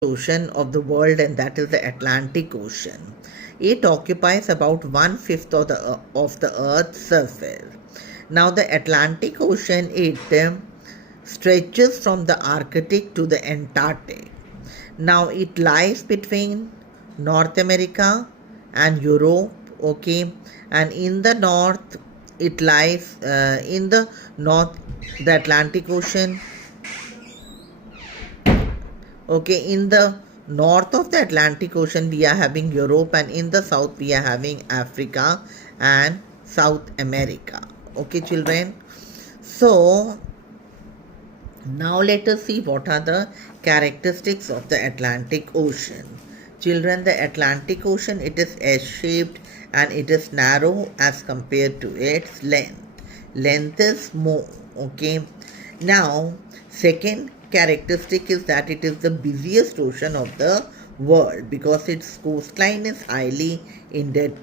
ocean of the world, and that is the Atlantic Ocean. It occupies about one-fifth of the Earth's surface. Now, the Atlantic Ocean, it stretches from the Arctic to the Antarctic. Now, it lies between North America and Europe, okay, and in the north, it lies in the north, the Atlantic Ocean. Okay, in the north of the Atlantic Ocean, we are having Europe, and in the south, we are having Africa and South America. Okay, children. So, now let us see what are the characteristics of the Atlantic Ocean. Children, the Atlantic Ocean, it is S-shaped and it is narrow as compared to its length. Length is more. Okay. Now, second characteristic is that it is the busiest ocean of the world because its coastline is highly indented,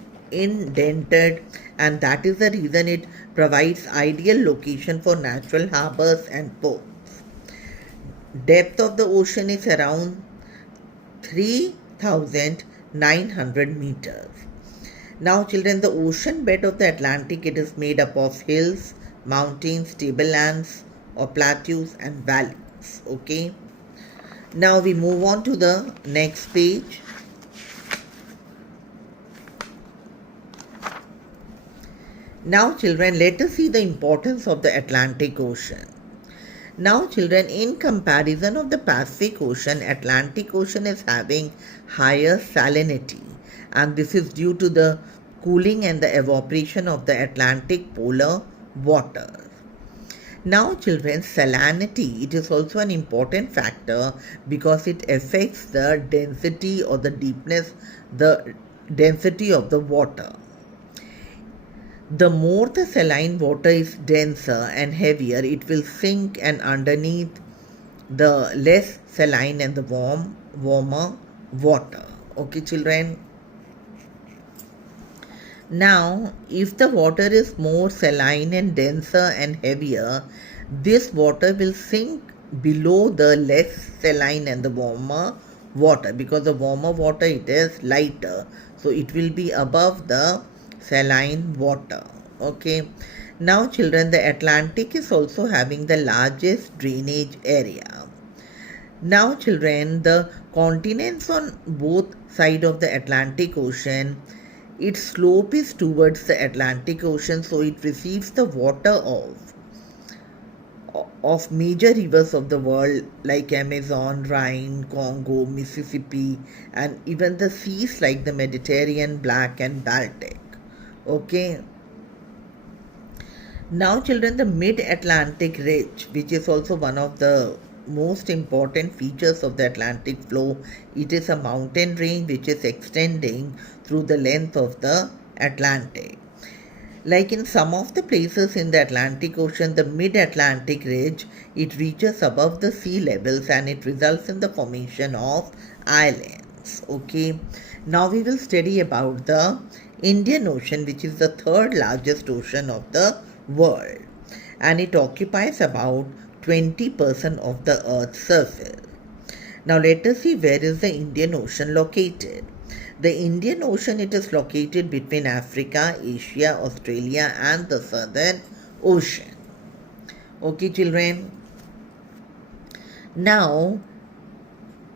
and that is the reason it provides ideal location for natural harbors and ports. Depth of the ocean is around 3,900 meters. Now, children, the ocean bed of the Atlantic, it is made up of hills, mountains, tablelands, or plateaus and valleys. Okay. Now we move on to the next page. Now, children, let us see the importance of the Atlantic Ocean. Now, children, in comparison of the Pacific Ocean, Atlantic Ocean is having higher salinity, and this is due to the cooling and the evaporation of the Atlantic polar water. Now, children, salinity, it is also an important factor because it affects the density or the deepness, the density of the water. The more the saline water is denser and heavier, it will sink, and underneath the less saline and the warmer water. Okay, children. Now, if the water is more saline and denser and heavier, this water will sink below the less saline and the warmer water, because the warmer water, it is lighter, so it will be above the saline water. Okay. Now, children, the Atlantic is also having the largest drainage area. Now, children, the continents on both sides of the Atlantic Ocean, its slope is towards the Atlantic Ocean, so it receives the water of major rivers of the world like Amazon, Rhine, Congo, Mississippi, and even the seas like the Mediterranean, Black, and Baltic. Okay. Now, children, the mid-Atlantic ridge, which is also one of the most important features of the Atlantic flow, it is a mountain range which is extending through the length of the Atlantic. Like in some of the places in the Atlantic Ocean, the mid-Atlantic ridge, it reaches above the sea levels and it results in the formation of islands. Okay. Now we will study about the Indian Ocean, which is the third largest ocean of the world, and it occupies about 20% of the Earth's surface. Now let us see where is the Indian Ocean located. The Indian Ocean, it is located between Africa, Asia, Australia, and the Southern Ocean. Okay, children. Now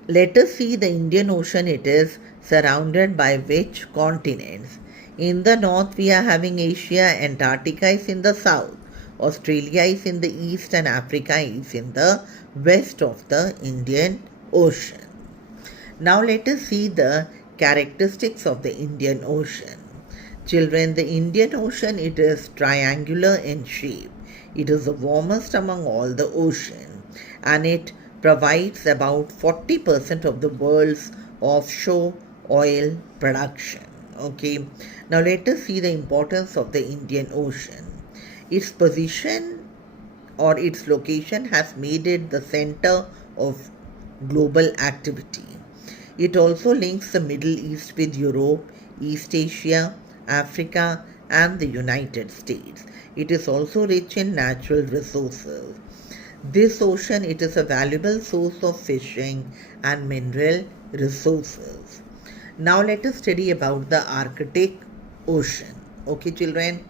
let us see the Indian Ocean, it is surrounded by which continents. In the north, we are having Asia, Antarctica is in the south, Australia is in the east, and Africa is in the west of the Indian Ocean. Now let us see the characteristics of the Indian Ocean. Children, the Indian Ocean, it is triangular in shape. It is the warmest among all the oceans, and it provides about 40% of the world's offshore oil production. Okay. Now let us see the importance of the Indian Ocean. Its position or its location has made it the center of global activity. It also links the Middle East with Europe, East Asia, Africa, and the United States. It is also rich in natural resources. This ocean, it is a valuable source of fishing and mineral resources. Now let us study about the Arctic Ocean. Okay, children.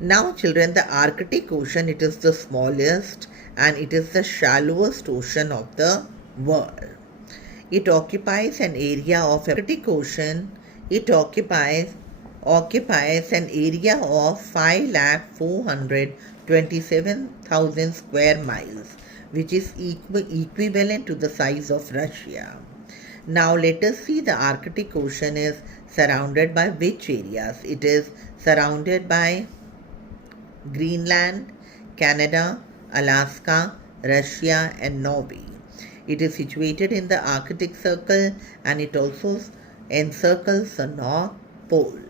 Now, children, the Arctic Ocean, it is the smallest and it is the shallowest ocean of the world. It occupies an area of Arctic Ocean. It occupies an area of 5,427,000 square miles, which is equivalent to the size of Russia. Now let us see the Arctic Ocean is surrounded by which areas? It is surrounded by Greenland, Canada, Alaska, Russia, and Norway. It is situated in the Arctic Circle and it also encircles the North Pole.